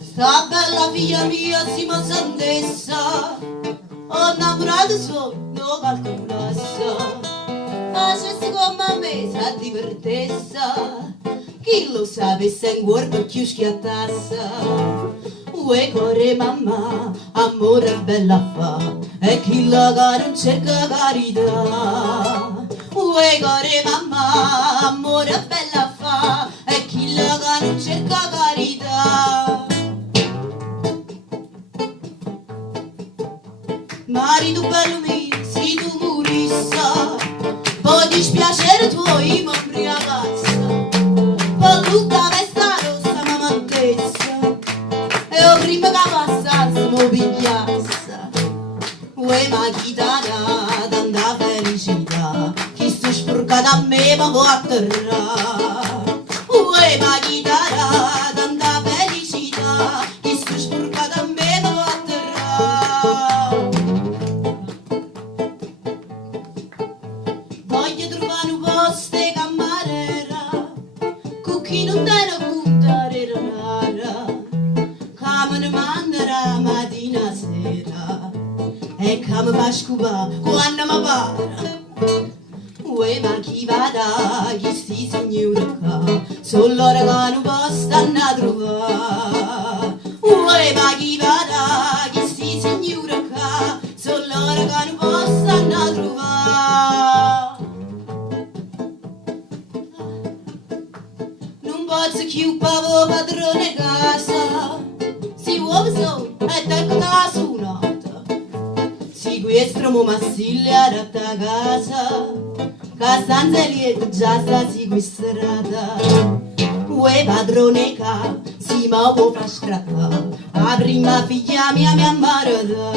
Sta bella figlia mia si mi sentessa, ho innamorato solo, non calcolassa. Facessi come me, sa divertessa, chi lo sapesse in cuore per chiù schiattassa. Ue core mamma, amore bella fa, e chi la cara non cerca carità. Ue core mamma, amore bella fa, e chi la cara non cerca carità. Marito bello mio, se tu morissa, può dispiacere tuoi ma imbriagazza, per tutta questa rossa mamantessa, e o prima che passasse mi pigliassa. Uè ma chi dà tanta felicità, chi sto sporcato a me mi può atterrare. Uè ma chi dà tanta felicità, chi sto sporcato a me mi può atterrare. Voglio trovare un posto di camarera, con chi non tiene puntare rara, che me ne manderà mattina sera, e che mi fa scopare quando mi pare. Uè ma chi vada, chi sti signore qua, solo l'ora che non posso andare a trovare. Uè ma chi vada, chi sti signore qua, solo l'ora che non posso andare a trovare. Non posso più pavo padrone casa, si vuole solo e tengo da suonata. Si questo mo massiglia a casa, che stanza lieta già sta sequestrata. Uè padrone ca, si ma vuoi far scattare, la prima figlia mia mi ammarata.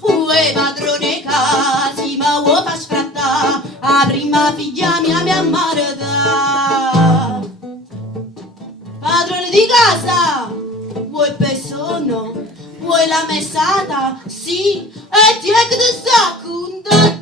Uè padrone ca, si ma vuoi far scattare, la prima figlia mia mi ammarata. Padrone di casa, vuoi persona, vuoi la mesata? Sì, e ti è che ti sta con te.